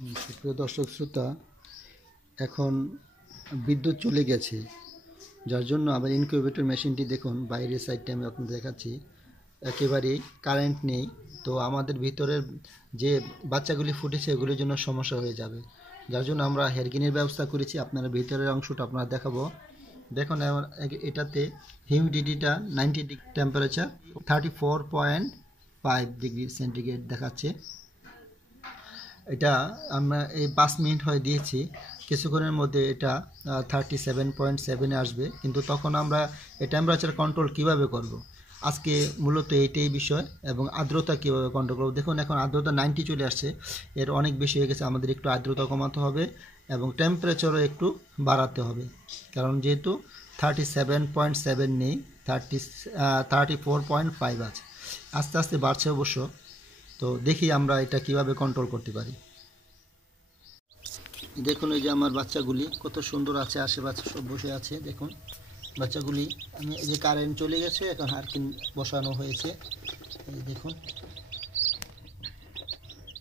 সুপ্রিয় দর্শক শ্রোতা, এখন বিদ্যুৎ চলে গেছে, যার জন্য আবার ইনকিউবেটর মেশিনটি দেখুন বাইরের সাইডটা আমি আপনাদের দেখাচ্ছি, একেবারেই কারেন্ট নেই। তো আমাদের ভিতরের যে বাচ্চাগুলি ফুটেছে এগুলির জন্য সমস্যা হয়ে যাবে, যার জন্য আমরা হেয়ারগিনের ব্যবস্থা করেছি। আপনারা ভিতরের অংশটা আপনারা দেখাবো। দেখুন এটাতে হিউমিডিটিটা 90 ডিগ্রি, টেম্পারেচার 34.5 ডিগ্রি সেন্টিগ্রেড দেখাচ্ছে। এটা আমরা এই 5 মিনিট হয়ে দিয়েছি, কিছুক্ষণের মধ্যে এটা 37.7 আসবে। কিন্তু তখন আমরা এই টেম্পারেচার কন্ট্রোল কিভাবে করব, আজকে মূলত এইটাই বিষয়। এবং আর্দ্রতা কিভাবে কন্ট্রোল করব, দেখুন এখন আর্দ্রতা 90 চলে আসছে, এর অনেক বেশি হয়ে গেছে। আমাদের একটু আর্দ্রতা কমাতে হবে এবং টেম্পারেচারও একটু বাড়াতে হবে, কারণ যেহেতু 37.7 নেই, 34.5 আছে, আস্তে আস্তে বাড়ছে অবশ্য। তো দেখি আমরা এটা কিভাবে কন্ট্রোল করতে পারি। দেখুন এই যে আমার বাচ্চাগুলি কত সুন্দর আছে, আশেপাশে সব বসে আছে। দেখুন বাচ্চাগুলি, আমি এই যে কারেন্ট চলে গেছে, এখন হারকিন বসানো হয়েছে। এই দেখুন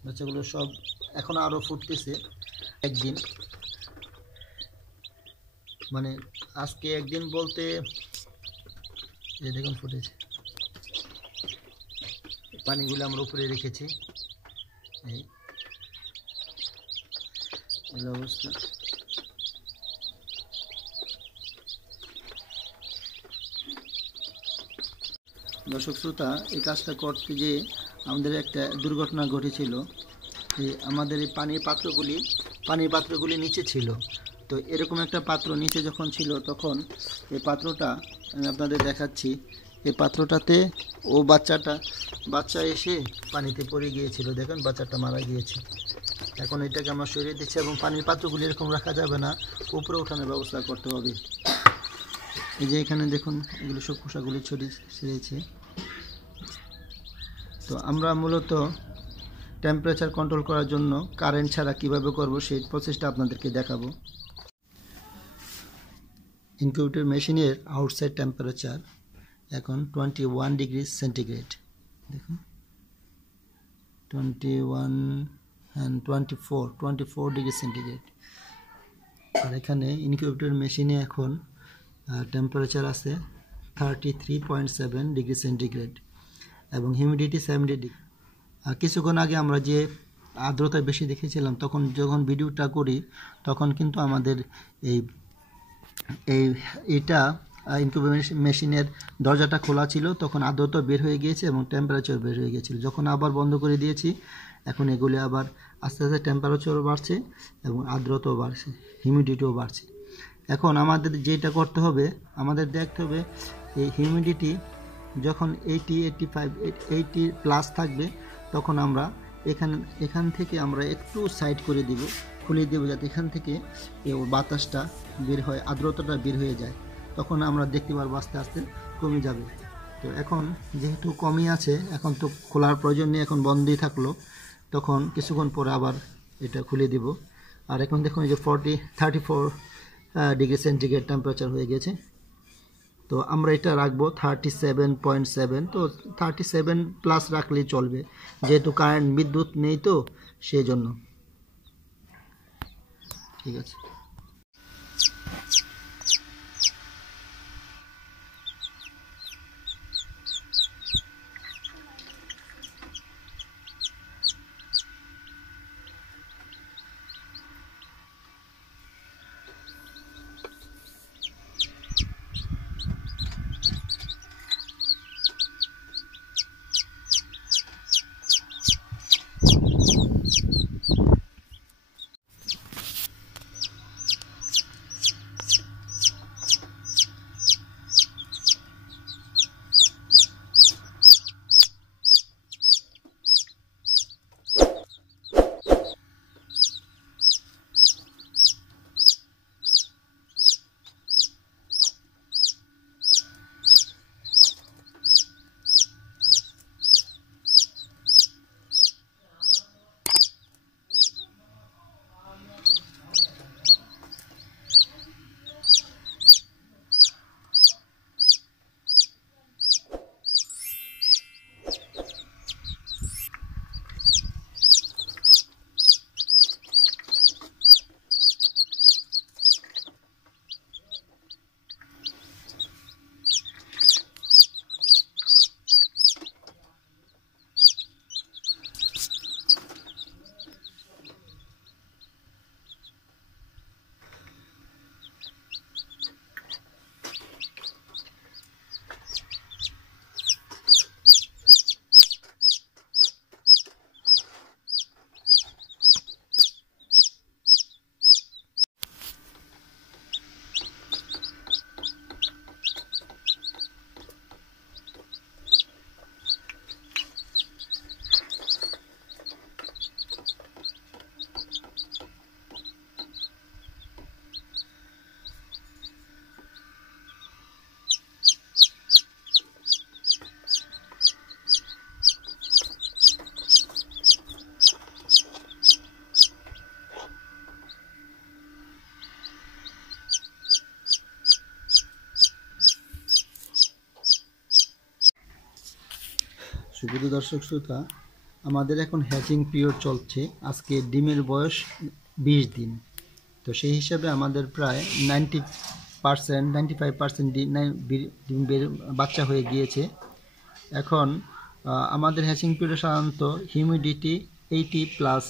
বাচ্চাগুলো সব এখন আরও ফুটতেছে। একদিন মানে আজকে একদিন বলতে এই দেখুন ফুটেছে, পানিগুলো আমরা উপরে রেখেছি। এই অবস্থা। দর্শক শ্রোতা, এই কাজটা করতে গিয়ে আমাদের একটা দুর্ঘটনা ঘটেছিল। আমাদের এই পানির পাত্রগুলি নিচে ছিল। তো এরকম একটা পাত্র নিচে যখন ছিল, তখন এই পাত্রটা আমি আপনাদের দেখাচ্ছি। এই পাত্রটাতে বাচ্চা এসে পানিতে পড়ে গিয়েছিল। দেখেন বাচ্চাটা মারা গিয়েছে। এখন এটাকে আমরা সরিয়ে দিচ্ছি, এবং পানির পাত্রগুলি এরকম রাখা যাবে না, উপরে ওঠানোর ব্যবস্থা করতে হবে। এই যে এখানে দেখুন এগুলো সব খোসাগুলি ছিঁড়েছে। তো আমরা মূলত টেম্পারেচার কন্ট্রোল করার জন্য কারেন্ট ছাড়া কিভাবে করব সেই প্রসেসটা আপনাদেরকে দেখাবো। ইনকিউবেটর মেশিনের আউটসাইড টেম্পারেচার এখন 21 ডিগ্রি সেন্টিগ্রেড। দেখুন 21 and 24 ডিগ্রি সেন্টিগ্রেড। আর এখানে ইনকিউবেটর মেশিনে এখন টেম্পারেচার আছে 33.7 ডিগ্রি সেন্টিগ্রেড এবং হিউমিডিটি 70 ডিগ্রি। আর কিছুক্ষণ আগে আমরা যে আর্দ্রতা বেশি দেখেছিলাম, যখন ভিডিওটা করি তখন কিন্তু আমাদের এটা ইনকিউবেটর মেশিনের দরজাটা খোলা ছিল, তখন আর্দ্রতা বের হয়ে গিয়েছে এবং টেম্পারেচার বের হয়ে গিয়েছিল। যখন আবার বন্ধ করে দিয়েছি, এখন এগুলি আবার আস্তে আস্তে টেম্পারেচারও বাড়ছে এবং আর্দ্রতাও বাড়ছে, হিউমিডিটিও বাড়ছে। এখন আমাদের যেটা করতে হবে, আমাদের দেখতে হবে এই হিউমিডিটি যখন 80 প্লাস থাকবে, তখন আমরা এখান থেকে আমরা একটু সাইড করে দিব, খুলে দেব, যাতে এখান থেকে এই বাতাসটা বের হয়, আর্দ্রতাটা বের হয়ে যায়। তখন আমরা দেখতে পারবো আস্তে আস্তে কমে যাবে। তো এখন যেহেতু কমই আছে, এখন তো খোলার প্রয়োজন নেই, এখন বন্ধই থাকলো। তখন কিছুক্ষণ পরে আবার এটা খুলে দিব। আর এখন দেখুন এই যে 34 ডিগ্রি সেন্টিগ্রেড টেম্পারেচার হয়ে গেছে। তো আমরা এটা রাখবো 37.7। তো 37 প্লাস রাখলেই চলবে, যেহেতু বিদ্যুৎ নেই, তো সেই জন্য ঠিক আছে। প্রিয় দর্শক শ্রোতা, আমাদের এখন হ্যাচিং পিরিয়ড চলছে। আজকে ডিমের বয়স 20 দিন। তো সেই হিসাবে আমাদের প্রায় 95% ডিম বাচ্চা হয়ে গিয়েছে। এখন আমাদের হ্যাচিং পিরিয়ড সাধারণত হিউমিডিটি 80+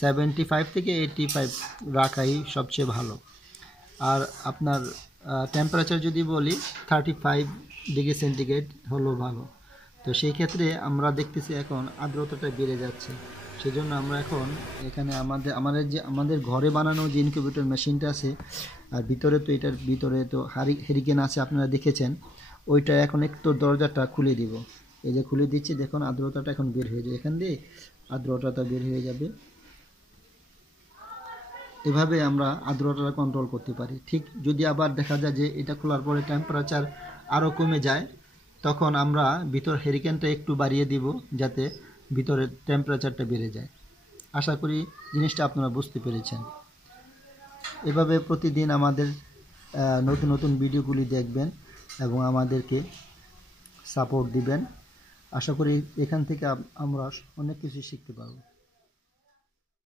75 থেকে 85 রাখাই সবচেয়ে ভালো। আর আপনার টেম্পারেচার যদি বলি 35 ডিগ্রি সেন্টিগ্রেড হলো ভালো। তো সেই ক্ষেত্রে আমরা দেখতেছি এখন আর্দ্রতাটা বেড়ে যাচ্ছে। সেজন্য আমরা এখন এখানে আমাদের ঘরে বানানো যে ইনকিউবেটর মেশিনটা আছে, আর ভিতরে তো এটার ভিতরে তো হেরিকেন আছে, আপনারা দেখেছেন। ওইটা এখন একটু দরজাটা খুলে দিব। এই যে খুলে দিচ্ছি, দেখুন আর্দ্রতাটা এখন বের হয়ে যায়, এখান দিয়ে আর্দ্রতাটা বের হয়ে যাবে। এভাবে আমরা আর্দ্রতাটা কন্ট্রোল করতে পারি। ঠিক যদি আবার দেখা যায় যে এটা খোলার পরে টেম্পারেচার আরও কমে যায়, তখন আমরা ভিতর হেরিকেনটা একটু বাড়িয়ে দিব, যাতে ভিতরের টেম্পারেচারটা বেড়ে যায়। আশা করি জিনিসটা আপনারা বুঝতে পেরেছেন। এভাবে প্রতিদিন আমাদের নতুন নতুন ভিডিওগুলি দেখবেন এবং আমাদেরকে সাপোর্ট দিবেন। আশা করি এখান থেকে আমরা অনেক কিছু শিখতে পারব।